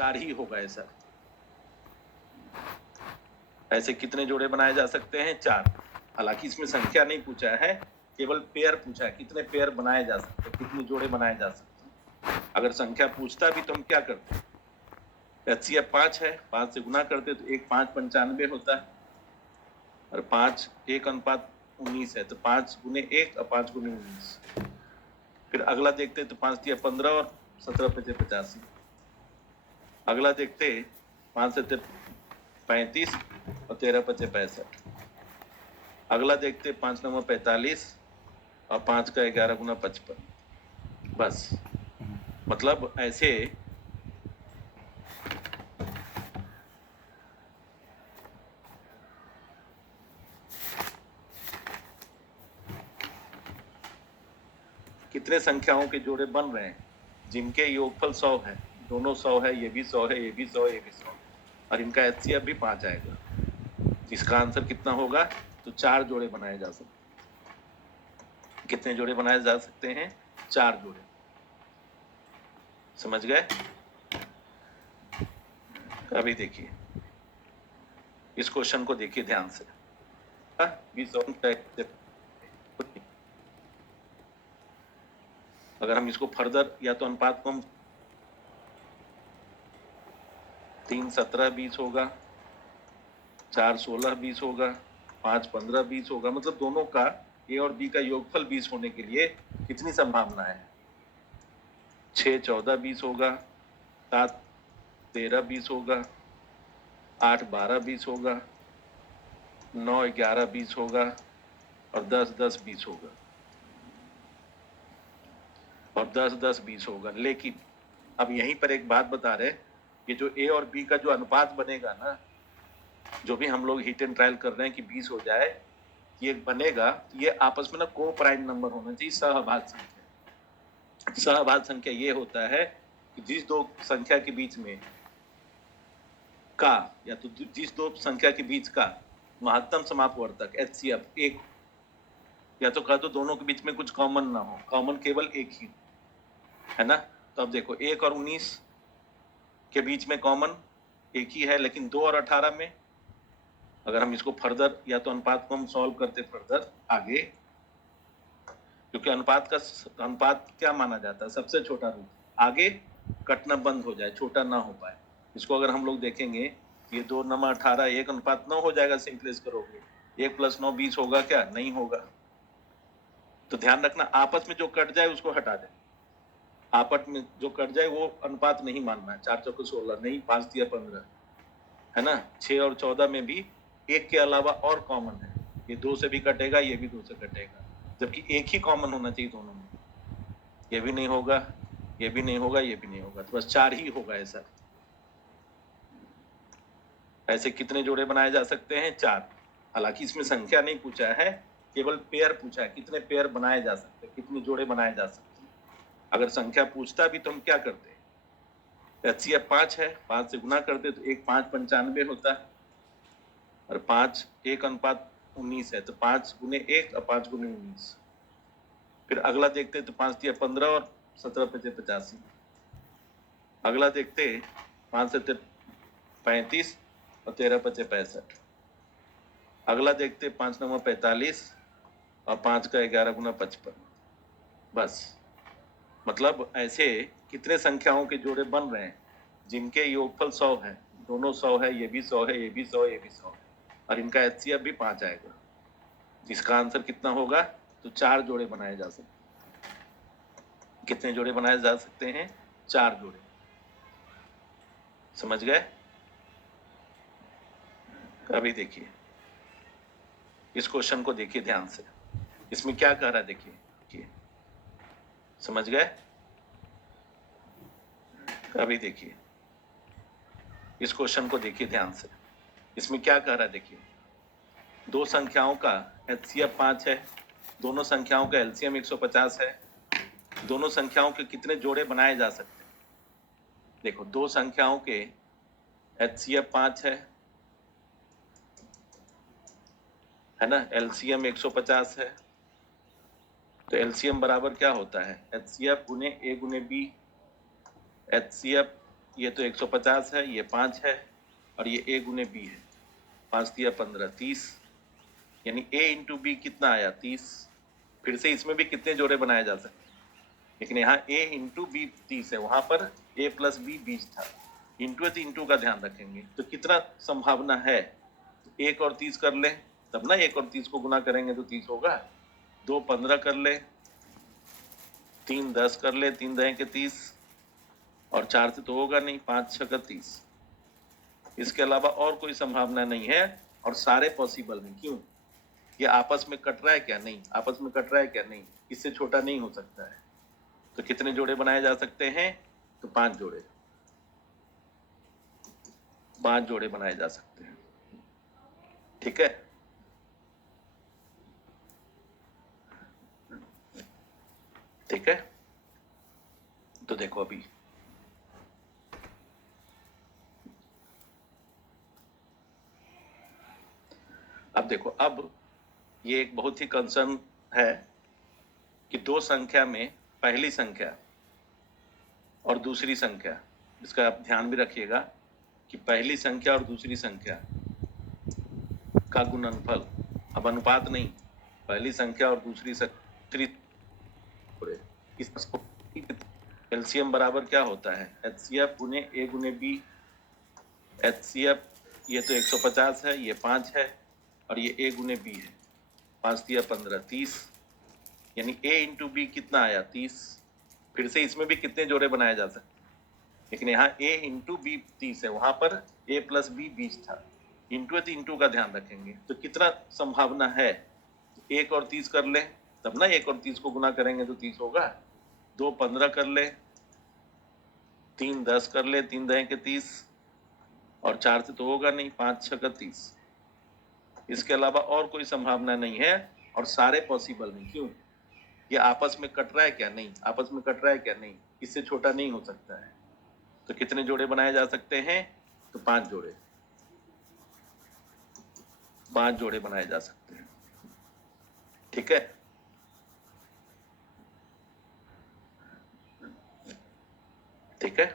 4 ही होगा ऐसा। ऐसे कितने जोड़े बनाए जा सकते हैं? 4। हालांकि इसमें संख्या नहीं पूछा है, केवल पेयर पूछा है, कितने पेयर बनाए जा सकते हैं, कितने जोड़े बनाए जा सकते हैं। अगर संख्या पूछता भी तो हम क्या करते? HCF 5 है, 5 से गुना करते तो 1 5 95 होता है, और 5 1:19 है, तो 5 गुने 1 और 5 गुने 19। फिर अगला देखते तो 5 दिया 15 और 17 पचे 85। अगला देखते 5 से 35 और 13 पचे 65। अगला देखते 5 9 45 और 5 का 11 गुना 55। बस मतलब ऐसे कितने संख्याओं के जोड़े बन रहे हैं जिनके योगफल 100 है, दोनों 100 है, ये भी 100 है, ये भी 100 है, ये भी 100, और इनका HCF भी 5 आएगा। इसका आंसर कितना होगा? तो 4 जोड़े बनाए जा सकते हैं। कितने जोड़े बनाए जा सकते हैं? 4 जोड़े। समझ गए? अभी देखिए इस क्वेश्चन को, देखिए ध्यान से। 20 अगर हम इसको फर्दर या तो अनुपात को हम 3 17 20 होगा, 4 16 20 होगा, 5 15 20 होगा, मतलब दोनों का ए और बी का योगफल 20 होने के लिए कितनी संभावना है? 6 14 20 होगा, 7 13 20 होगा, 8 12 20 होगा, 9 11 20 होगा, और 10 10 20 होगा, और 10 10 20 होगा। लेकिन अब यहीं पर एक बात बता रहे, कि जो ए और बी का जो अनुपात बनेगा ना, जो भी हम लोग हिट एंड ट्रायल कर रहे हैं कि 20 हो जाए, ये बनेगा, ये आपस में ना को प्राइम नंबर होना चाहिए, सहभाज्य संख्या। सहभाज्य संख्या ये होता है कि जिस दो संख्या के बीच में का, या तो जिस दो संख्या के बीच का महत्तम समापवर्तक HCF 1, या तो कह दो दोनों के बीच में कुछ कॉमन ना हो, कॉमन केवल एक ही है ना। तो अब देखो 1 और 19 के बीच में कॉमन एक ही है, लेकिन 2 और 18 में अगर हम इसको फर्दर या तो अनुपात को हम सॉल्व करते फर्दर आगे, क्योंकि अनुपात क्या माना जाता है? सबसे छोटा रूट, आगे कटना बंद हो जाए, छोटा ना हो पाए। इसको अगर हम लोग देखेंगे, ये 2 9 18 1:9 हो जाएगा, सिंपलेस करोगे 1 + 9 20 होगा क्या? नहीं होगा। तो ध्यान रखना, आपस में जो कट जाए उसको हटा दे, आपस में जो कट जाए वो अनुपात नहीं मानना है। 4 चौके 16 नहीं, 5 दिया 15 है ना। 6 और 14 में भी एक के अलावा और कॉमन है, ये 2 से भी कटेगा, ये भी 2 से कटेगा, जबकि एक ही कॉमन होना चाहिए दोनों में। ये भी नहीं होगा, ये भी नहीं होगा, ये भी नहीं होगा, तो बस 4 ही होगा ऐसा। ऐसे कितने जोड़े बनाए जा सकते हैं? 4। हालांकि इसमें संख्या नहीं पूछा है, केवल पेयर पूछा है, कितने पेयर बनाए जा सकते हैं, कितने जोड़े बनाए जा सकते हैं। अगर संख्या पूछता भी तो हम क्या करते? HCF 5 है, 5 से गुना करते तो 1 5 95 होता है, और 5 1:19 है, तो 5 गुने 1 और 5 गुने 19। फिर अगला देखते तो 5 दिया 15 और 17 पचे 85। अगला देखते 5 से 35 और 13 पचे 65। अगला देखते 5 9 45 और 5 का 11 गुना 55। बस मतलब ऐसे कितने संख्याओं के जोड़े बन रहे हैं जिनके योगफल 100 है, दोनों 100 है, ये भी 100 है, ये भी 100, ये भी 100, और इनका HCF भी 5 आएगा। इसका आंसर कितना होगा? तो 4 जोड़े बनाए जा सकते हैं। कितने जोड़े बनाए जा सकते हैं? 4 जोड़े। समझ गए? अभी देखिए इस क्वेश्चन को, देखिए ध्यान से। इसमें क्या कह रहा है देखिए, समझ गए? अभी देखिए इस क्वेश्चन को, देखिए ध्यान से। इसमें क्या कह रहा है देखिए, दो संख्याओं का HCF 5 है, दोनों संख्याओं का LCM 150 है, दोनों संख्याओं के कितने जोड़े बनाए जा सकते हैं? देखो दो संख्याओं के HCF 5 है ना, LCM 150 है, तो LCM बराबर क्या होता है? HCF गुने A गुने B। HCF ये तो 150 है, ये 5 है और ये a गुने b है। 5 दिया 15, 30, यानी a इंटू बी कितना आया 30। फिर से इसमें भी कितने जोड़े बनाए जा सकते हैं, लेकिन यहाँ a इंटू बी 30 है, वहां पर a प्लस बी 20 था। इंटू है तो इंटू का ध्यान रखेंगे, तो कितना संभावना है, 1 और 30 कर ले तब ना, 1 और 30 को गुना करेंगे तो 30 होगा। 2 15 कर ले, 3 10 कर ले, 3 दहें के 30 और 4 से तो होगा नहीं, 5 6 का 30। इसके अलावा और कोई संभावना नहीं है और सारे पॉसिबल हैं। क्यों? ये आपस में कट रहा है क्या? नहीं। आपस में कट रहा है क्या? नहीं। इससे छोटा नहीं हो सकता है। तो कितने जोड़े बनाए जा सकते हैं? तो 5 जोड़े, 5 जोड़े बनाए जा सकते हैं। ठीक है, ठीक है। तो देखो अभी अब देखो, अब ये एक बहुत ही कंसर्न है कि दो संख्या में पहली संख्या और दूसरी संख्या, इसका आप ध्यान भी रखिएगा कि पहली संख्या और दूसरी संख्या का गुणनफल, अब अनुपात नहीं, पहली संख्या और दूसरी इसको एलसीएम बराबर क्या होता है? एचसीएफ गुने ए गुने बी। एचसीएफ ये तो 150 है, ये 5 है और ये ए गुने बी है। 5 दिया 15, 30, यानी a इंटू बी कितना आया 30। फिर से इसमें भी कितने जोड़े बनाए जा सकते हैं, लेकिन यहाँ a इंटू बी 30 है, वहां पर a प्लस बी 20 था। इंटू है तो इंटू का ध्यान रखेंगे, तो कितना संभावना है, 1 और 30 कर ले तब ना, 1 और 30 को गुना करेंगे तो 30 होगा। 2 15 कर ले, 3 10 कर ले, 3 दहें के 30 और 4 से तो होगा नहीं, 5 6 का 30। इसके अलावा और कोई संभावना नहीं है और सारे पॉसिबल नहीं। क्यों? ये आपस में कट रहा है क्या? नहीं। आपस में कट रहा है क्या? नहीं। इससे छोटा नहीं हो सकता है। तो कितने जोड़े बनाए जा सकते हैं? तो 5 जोड़े, 5 जोड़े बनाए जा सकते हैं। ठीक है, ठीक है।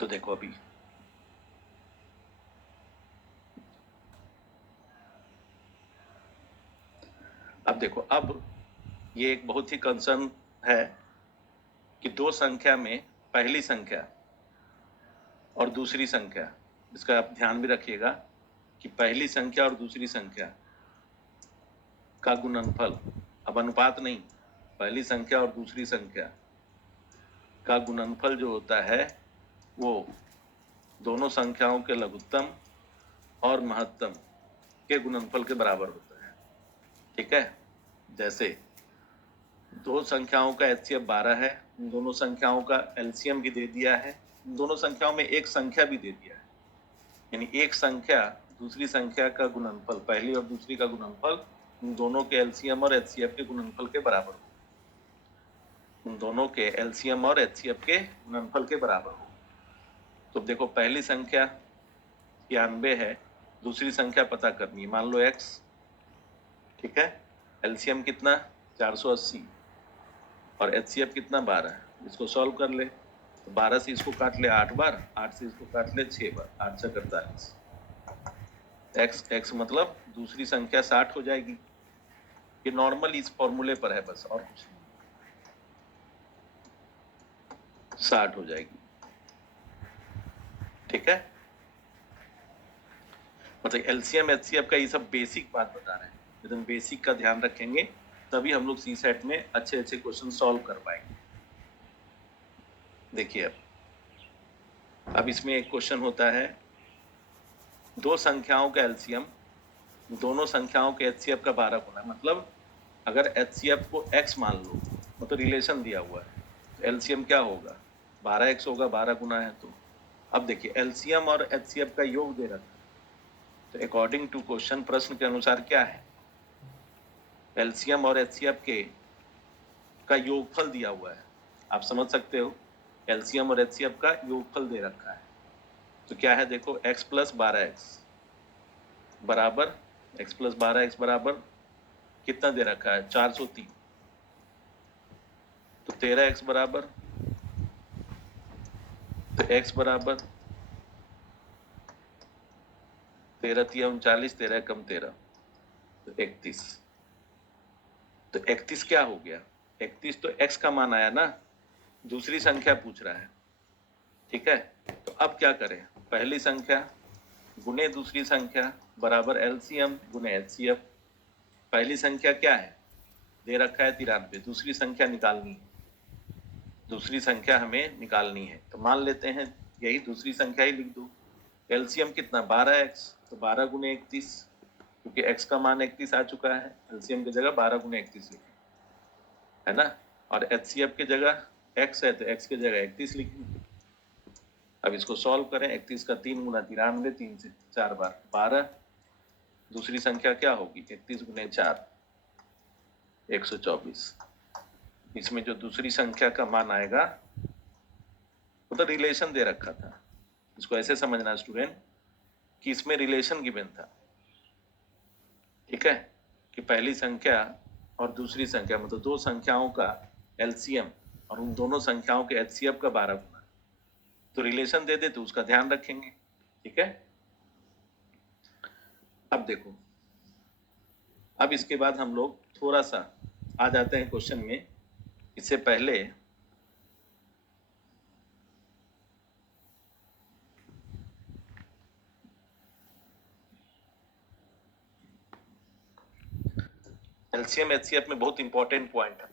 तो देखो अभी अब देखो, अब ये एक बहुत ही कंसर्न है कि दो संख्या में पहली संख्या और दूसरी संख्या, इसका आप ध्यान भी रखिएगा कि पहली संख्या और दूसरी संख्या का गुणनफल, अब अनुपात नहीं, पहली संख्या और दूसरी संख्या का गुणनफल जो होता है वो दोनों संख्याओं के लघुत्तम और महत्तम के गुणनफल के बराबर होता है। ठीक है, जैसे दो संख्याओं का एचसीएफ 12 है, दोनों संख्याओं का एलसीएम भी दे दिया है, दोनों संख्याओं में एक संख्या भी दे दिया है, यानी एक संख्या दूसरी संख्या का गुणनफल, पहली और दूसरी का गुणनफल दोनों के एलसीएम और एचसीएफ के गुणनफल के बराबर हो, दोनों के एलसीएम और एचसीएफ के गुणनफल के बराबर हो। तो देखो, पहली संख्या 91 है, दूसरी संख्या पता करनी है, मान लो x। ठीक है, एलसीएम कितना 480 और एचसीएफ कितना 12। इसको सॉल्व कर ले, तो 12 से इसको काट ले 8 बार, 8 से इसको काट ले 6 बार, 8 से 48। x मतलब दूसरी संख्या 60 हो जाएगी। ये नॉर्मल इस फॉर्मूले पर है बस, और कुछ नहीं, 60 हो जाएगी। ठीक है, मतलब एलसीएम एचसीएफ का ये सब बेसिक बात बता रहे हैं, एकदम बेसिक का ध्यान रखेंगे तभी हम लोग सी सेट में अच्छे अच्छे क्वेश्चन सॉल्व कर पाएंगे। देखिए अब इसमें एक क्वेश्चन होता है, दो संख्याओं का एलसीएम दोनों संख्याओं के एचसीएफ का 12 गुना, मतलब अगर एचसीएफ को x मान लो, मतलब रिलेशन दिया हुआ है, तो एलसीएम क्या होगा 12x होगा, 12 गुना है। तो अब देखिए एलसीएम और एचसीएफ का योग दे रखा है, तो अकॉर्डिंग टू क्वेश्चन, प्रश्न के अनुसार क्या है, एलसीएम और एचसीएफ के का योगफल दिया हुआ है। आप समझ सकते हो, एलसीएम और एचसीएफ का योगफल दे रखा है, तो क्या है देखो, x प्लस 12x बराबर, x प्लस 12x बराबर कितना दे रखा है 403, तो 13x बराबर तो x बराबर 13 तिया 39, 13 कम 13 तो 31। तो 31 क्या हो गया? 31 तो x का मान आया ना, दूसरी संख्या पूछ रहा है। ठीक है, तो अब क्या करें? पहली संख्या गुने दूसरी संख्या बराबर एलसीएम गुने एचसीएफ। पहली संख्या क्या है? दे रखा है 93, दूसरी संख्या निकालनी है, दूसरी संख्या हमें निकालनी है। तो मान लेते हैं यही दूसरी संख्या ही लिख दो। एलसीएम कितना? 12x, तो 12 गुने 31, क्योंकि x का मान 31 आ चुका है, एलसीएम की जगह 12 गुने 31 लिखें, है ना। और एचसीएफ की जगह x है तो x की जगह 31 लिखेंगे। अब इसको सॉल्व करें, 31 का 3 गुना 93, 3 से 4 बार 12। दूसरी संख्या क्या होगी? 31 गुने 4 124। इसमें जो दूसरी संख्या का मान आएगा वो तो रिलेशन दे रखा था, इसको ऐसे समझना स्टूडेंट कि इसमें रिलेशन गिवन था। ठीक है, कि पहली संख्या और दूसरी संख्या मतलब दो संख्याओं का एलसीएम और उन दोनों संख्याओं के एचसीएफ का 12 गुना, तो रिलेशन दे दे तो उसका ध्यान रखेंगे। ठीक है, अब देखो, अब इसके बाद हम लोग थोड़ा सा आ जाते हैं क्वेश्चन में। इससे पहले एलसीएम एचसीएफ में बहुत इंपॉर्टेंट पॉइंट है।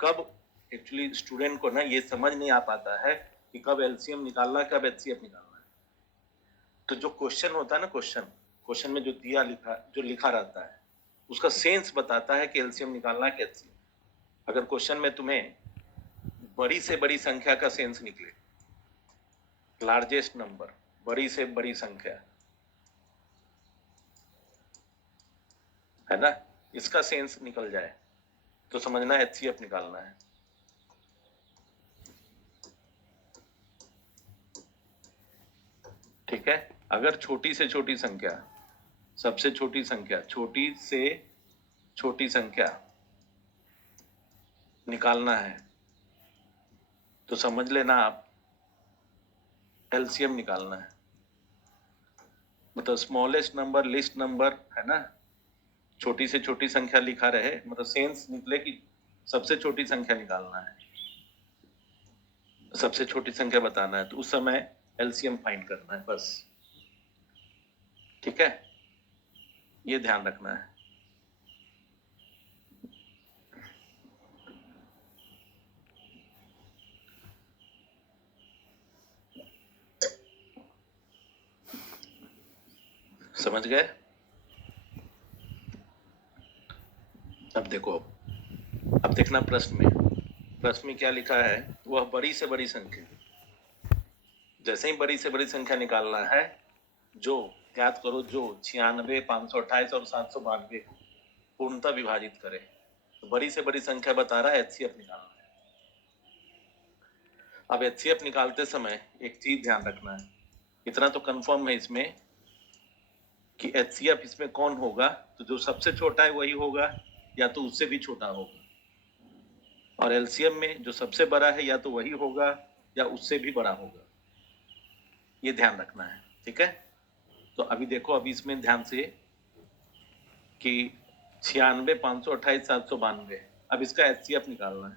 कब एक्चुअली स्टूडेंट को ना ये समझ नहीं आ पाता है कि कब एलसीएम निकालना है, कब एचसीएफ निकालना है। तो जो क्वेश्चन होता है ना, क्वेश्चन में जो दिया लिखा जो लिखा रहता है उसका सेंस बताता है कि एलसीएम निकालना है कि एचसीएफ। अगर क्वेश्चन में तुम्हें बड़ी से बड़ी संख्या का सेंस निकले, लार्जेस्ट नंबर, बड़ी से बड़ी संख्या, है ना, इसका सेंस निकल जाए तो समझना एचसीएफ निकालना है। ठीक है, अगर छोटी से छोटी संख्या, सबसे छोटी संख्या, छोटी से छोटी संख्या निकालना है तो समझ लेना आप एलसीएम निकालना है। मतलब स्मॉलेस्ट नंबर लिस्ट नंबर, है ना, छोटी से छोटी संख्या लिखा रहे, मतलब सेंस निकले कि सबसे छोटी संख्या निकालना है, सबसे छोटी संख्या बताना है, तो उस समय एलसीएम फाइंड करना है बस। ठीक है, ये ध्यान रखना है। समझ गए? अब देखो, अब देखना प्रश्न में क्या लिखा है। वह बड़ी से बड़ी संख्या, जैसे ही बड़ी से बड़ी संख्या निकालना है, जो याद करो, जो 96, 528 और 792 को पूर्णतः विभाजित करे, तो बड़ी से बड़ी संख्या बता रहा है, एचसीएफ निकालना है। अब एचसीएफ निकालते समय एक चीज ध्यान रखना है, इतना तो कंफर्म है इसमें कि एचसीएफ इसमें कौन होगा, तो जो सबसे छोटा है वही होगा या तो उससे भी छोटा होगा, और एलसीएम में जो सबसे बड़ा है या तो वही होगा या उससे भी बड़ा होगा। ये ध्यान रखना है। ठीक है, तो अभी देखो, अभी इसमें ध्यान से कि 96, 528, 792, अब इसका एचसीएफ निकालना है।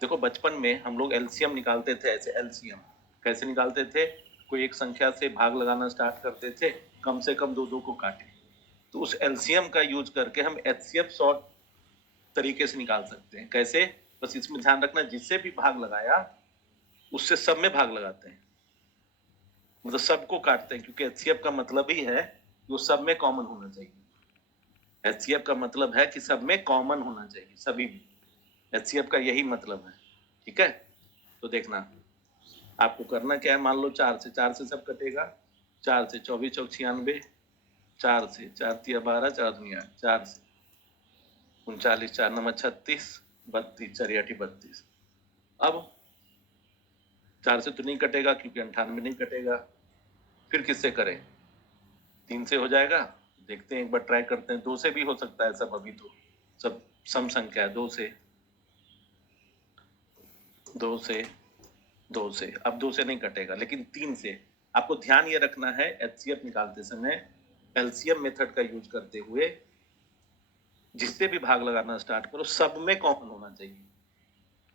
देखो, बचपन में हम लोग एलसीएम निकालते थे ऐसे। एलसीएम कैसे निकालते थे? कोई एक संख्या से भाग लगाना स्टार्ट करते थे, कम से कम दो दो को काटे, तो उस एलसीएम का यूज करके हम एचसीएफ शॉर्ट तरीके से निकाल सकते हैं। कैसे? बस इसमें ध्यान रखना, जिससे भी भाग लगाया उससे सब में भाग लगाते हैं, मतलब सबको काटते हैं, क्योंकि एचसीएफ का मतलब ही है कि वो सब में कॉमन होना चाहिए। एचसीएफ का मतलब है कि सब में कॉमन होना चाहिए, सभी में। एचसीएफ का यही मतलब है। ठीक है, तो देखना आपको करना क्या है। मान लो 4 से सब कटेगा, 4 से 24 चौक 96, 4 से 4 तिया 12, 4 दुनिया 4 से 39, 4 नंबर 36, 32, 4 आठी 32। अब 4 से तो नहीं कटेगा क्योंकि 98 नहीं कटेगा, फिर किससे करें? 3 से हो जाएगा। देखते हैं, एक बार ट्राई करते हैं, 2 से भी हो सकता है सब। अभी तो सब सम संख्या है, 2 से 2 से, अब 2 से नहीं कटेगा, लेकिन 3 से। आपको ध्यान ये रखना है एचसीएफ निकालते समय एलसीएम मेथड का यूज करते हुए जिससे भी भाग लगाना स्टार्ट करो सब में कॉमन होना चाहिए।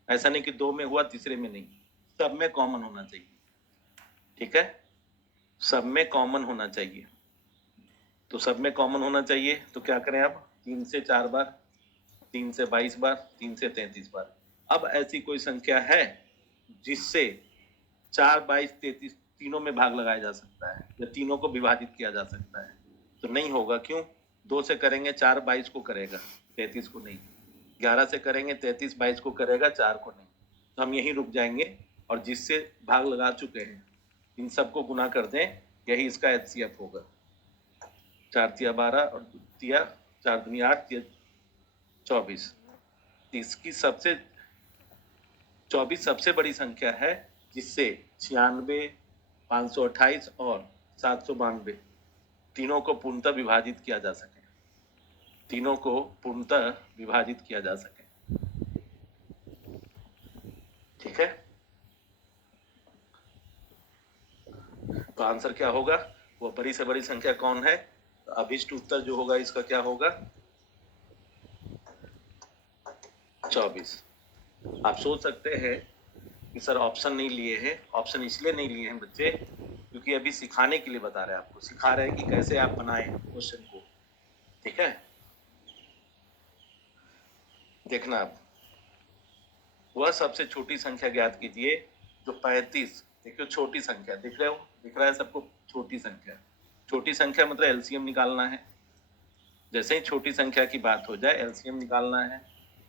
ऐसा नहीं कि 2 में हुआ तीसरे में नहीं, सब में कॉमन होना चाहिए। ठीक है, सब में कॉमन होना चाहिए। तो सब में कॉमन होना चाहिए तो क्या करें अब 3 से 4 बार, 3 से 22 बार, 3 से 33 बार। अब ऐसी कोई संख्या है जिससे 4, 22, 33 तीनों में भाग लगाया जा सकता है या तीनों को विभाजित किया जा सकता है? तो नहीं होगा। क्यों? 2 से करेंगे 4 22 को करेगा, 33 को नहीं। 11 से करेंगे 33 22 को करेगा, 4 को नहीं। तो हम यहीं रुक जाएंगे और जिससे भाग लगा चुके हैं इन सबको गुना कर दें, यही इसका एचसीएफ होगा। 4 तिया 12 और तिया 4 दूनी 8 तिया 24। इसकी सबसे 24 सबसे बड़ी संख्या है जिससे 96, 528 और 792 तीनों को पूर्णतः विभाजित किया जा सके। तीनों को पूर्णतः विभाजित किया जा सके। ठीक है, तो आंसर क्या होगा? वो बड़ी से बड़ी संख्या कौन है? तो अभिष्ट उत्तर जो होगा इसका क्या होगा? 24। आप सोच सकते हैं कि सर ऑप्शन नहीं लिए हैं। ऑप्शन इसलिए नहीं लिए हैं बच्चे क्योंकि अभी सिखाने के लिए बता रहे हैं, आपको सिखा रहे हैं कि कैसे आप बनाएं क्वेश्चन को। ठीक है, देखना आप वह सबसे छोटी संख्या ज्ञात कीजिए जो 35। देखिए छोटी संख्या दिख रहे हो, दिख रहा है सबको? छोटी संख्या, छोटी संख्या मतलब एलसीएम निकालना है। जैसे ही छोटी संख्या की बात हो जाए एलसीएम निकालना है।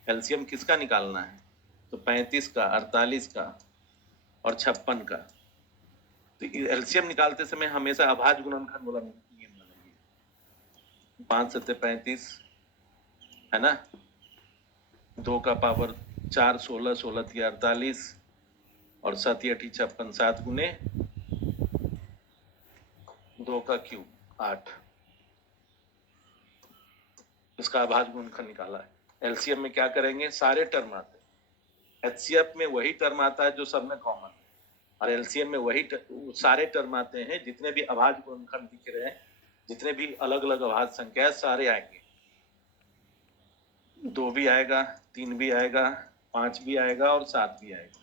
एलसीएम किसका निकालना है? तो 35 का, 48 का और 56 का। तो एलसीएम निकालते समय हमेशा अभाज्य गुणनखंड वाला नियम लगाइए। 5 सत्ते 35 है ना, 2 का पावर 4 16, 16 तिया 48 और 7 8 56, 7 गुने 2 का क्यूब 8। इसका अभाज्य गुणनखंड निकाला है। एलसीएम में क्या करेंगे? सारे टर्म आते हैं। एचसीएफ में वही टर्म आता है जो सब में कॉमन है, और एलसीएम में वही सारे टर्म आते हैं जितने भी अभाज्य गुणनखंड दिख रहे हैं, जितने भी अलग अलग अभाज्य संख्या है सारे आएंगे। 2 भी आएगा, 3 भी आएगा, 5 भी आएगा और 7 भी आएगा।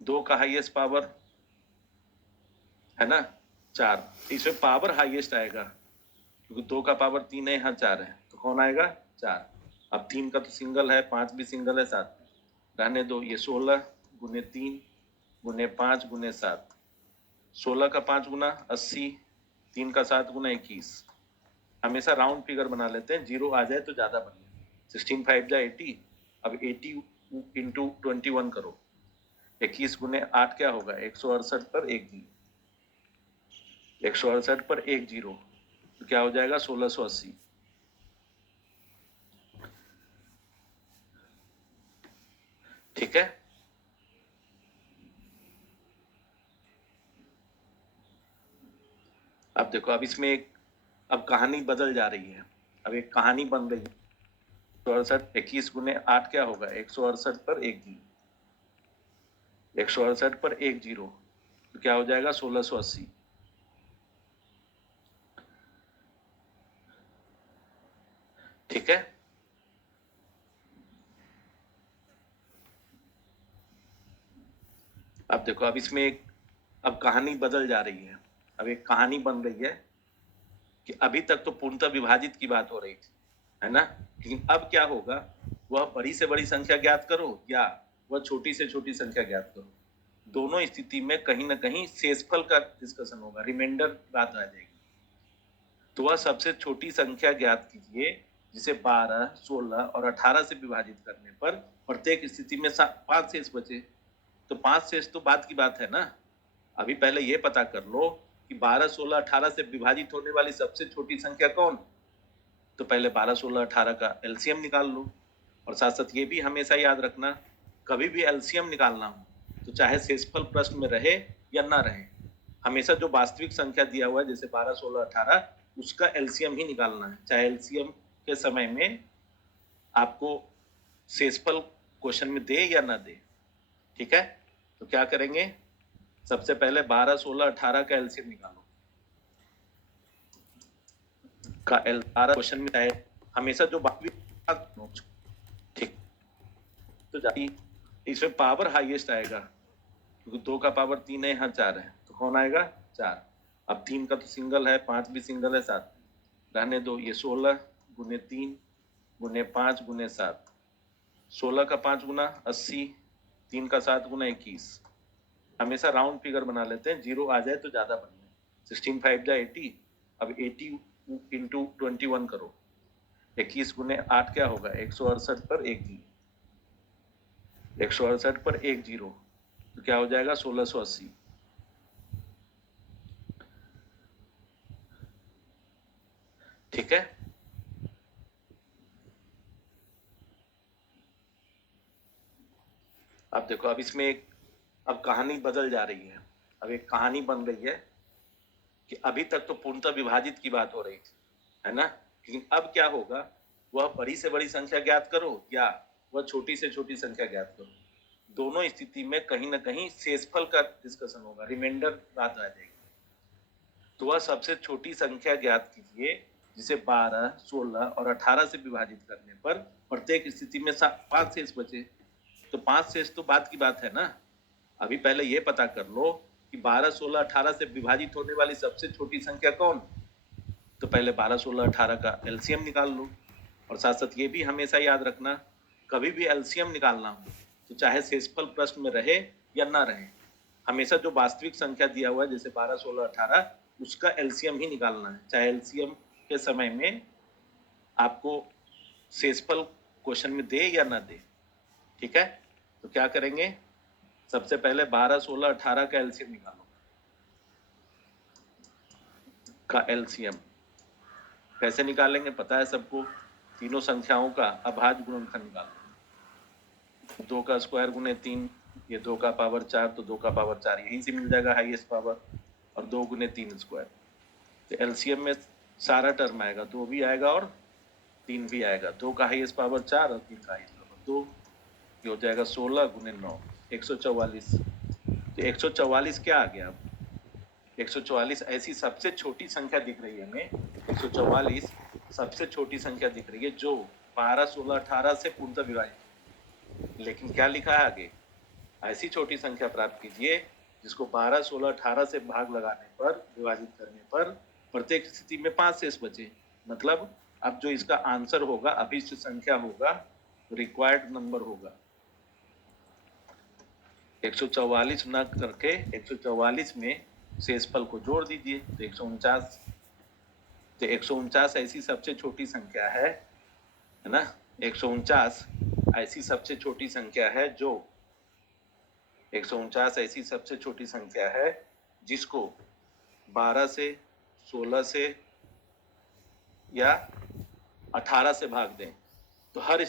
2 का हाईएस्ट पावर है ना 4, इसमें पावर हाईएस्ट आएगा क्योंकि 2 का पावर 3 है, यहाँ 4 है, तो कौन आएगा? 4। अब 3 का तो सिंगल है, 5 भी सिंगल है, 7 रहने दो। ये 16 गुने 3 गुने 5 गुने 7, 16 का 5 गुना 80, 3 का 7 गुना 21। हमेशा राउंड फिगर बना लेते हैं, 0 आ जाए तो ज्यादा बढ़िया। 16 5 जा 80। अब 80 इंटू 21 करो, 21 गुने 8 क्या होगा? 168 पर 1 जीरो, 168 पर 1 जीरो तो क्या हो जाएगा? 1680। ठीक है, अब देखो, अब इसमें एक अब कहानी बदल जा रही है। अब एक कहानी बन रही है। 168 21 गुने 8 क्या होगा? 168 पर 1 जीरो, 168 पर 1 जीरो तो क्या हो जाएगा? 1680। ठीक है, अब देखो, अब इसमें एक अब कहानी बदल जा रही है। अब एक कहानी बन रही है कि अभी तक तो पूर्णतः विभाजित की बात हो रही थी, है ना, लेकिन अब क्या होगा? वह बड़ी से बड़ी संख्या ज्ञात करो या वह छोटी से छोटी संख्या ज्ञात करो, दोनों स्थिति में कहीं ना कहीं शेषफल का डिस्कशन होगा, रिमाइंडर बात आ जाएगी। तो वह सबसे छोटी संख्या ज्ञात कीजिए जिसे 12, 16 और 18 से विभाजित करने पर प्रत्येक स्थिति में 5 शेष बचे। तो 5 शेष तो बात की बात है ना। अभी पहले ये पता कर लो कि 12, 16, 18 से विभाजित होने वाली सबसे छोटी संख्या कौन? तो पहले 12, 16, 18 का एलसीएम निकाल लो। और साथ साथ ये भी हमेशा याद रखना, कभी भी एलसीएम निकालना हो तो चाहे शेषफल प्रश्न में रहे या ना रहे, हमेशा जो वास्तविक संख्या दिया हुआ है जैसे 12, 16, 18 उसका एलसीएम ही निकालना है, चाहे एलसीएम के समय में आपको शेषफल क्वेश्चन में दे या ना दे। ठीक है, तो क्या करेंगे, सबसे पहले 12, 16, 18 का एलसीएम निकालो। का एल 12 क्वेश्चन में है हमेशा जो बात ठीक तो जाती इसमें पावर हाईएस्ट आएगा, क्योंकि 2 का पावर 3 है, यहाँ 4 है, तो कौन आएगा 4। अब 3 का तो सिंगल है, 5 भी सिंगल है, 7 रहने दो। ये 16 गुने 3 गुने 5 गुने 7, 16 का 5 गुना 80, 3 का 7 गुना 21। हमेशा राउंड फिगर बना लेते हैं, 0 आ जाए तो ज्यादा बढ़िया। 16 5 जा 80। अब 80 इंटू 21 करो, 21 गुने 8 क्या होगा, 168 पर 1 जीरो, 168 पर 1 जीरो, तो क्या हो जाएगा 1680। ठीक है, अब देखो, अब इसमें एक अब कहानी बदल जा रही है। अब एक कहानी बन गई है कि अभी तक तो पूर्णतः विभाजित की बात हो रही थी, है ना, लेकिन अब क्या होगा, वह बड़ी से बड़ी संख्या ज्ञात करो या वह छोटी से छोटी संख्या ज्ञात करो, दोनों स्थिति में कहीं ना कहीं शेषफल का डिस्कशन होगा, रिमाइंडर बात आ जाएगी। तो वह सबसे छोटी संख्या ज्ञात कीजिए जिसे 12, 16 और 18 से विभाजित करने पर प्रत्येक स्थिति में 5 शेष बचे। तो 5 शेष तो बात की बात है ना। अभी पहले ये पता कर लो कि 12, 16, 18 से विभाजित होने वाली सबसे छोटी संख्या कौन। तो पहले 12, 16, 18 का एलसीएम निकाल लो। और साथ साथ ये भी हमेशा याद रखना, कभी भी एलसीएम निकालना हो तो चाहे शेषफल प्रश्न में रहे या ना रहे, हमेशा जो वास्तविक संख्या दिया हुआ है जैसे 12, 16, 18, उसका एलसीएम ही निकालना है, चाहे एलसीएम के समय में आपको शेषफल क्वेश्चन में दे या ना दे। ठीक है, तो क्या करेंगे, सबसे पहले 12, 16, 18 का एलसीएम निकालो। का एलसीएम कैसे निकालेंगे पता है सबको, तीनों संख्याओं का अभाज्य गुणनखंड निकालो। 2 का स्क्वायर गुने 3, ये 2 का पावर 4, तो 2 का पावर 4 यहीं से मिल जाएगा हाईएस्ट पावर, और 2 गुने 3 स्क्वायर। तो एलसीएम में सारा टर्म आएगा, 2 भी आएगा और 3 भी आएगा। 2 का हाईएस्ट पावर 4 और 3 का हाईएस्ट पावर 2, ये हो जाएगा 16 गुने 9, 144। तो 144 क्या आ गया, 144 ऐसी सबसे छोटी संख्या दिख रही है हमें, 144 सबसे छोटी संख्या दिख रही है जो 12, 16, 18 से पूर्णतः विभाजित। लेकिन क्या लिखा है आगे, ऐसी छोटी संख्या प्राप्त कीजिए जिसको 12, 16, 18 से भाग लगाने पर, विभाजित करने पर प्रत्येक स्थिति में 5 शेष बचे। मतलब अब जो इसका आंसर होगा, अभिष्ट संख्या होगा, रिक्वायर्ड नंबर होगा। 144 न करके 144 में शेषफल को जोड़ दीजिए तो 149। तो 149 ऐसी सबसे छोटी संख्या है ना, 149 ऐसी सबसे छोटी संख्या है जो 149 ऐसी सबसे छोटी संख्या है जिसको 12 से, 16 से या 18 से भाग दें तो हर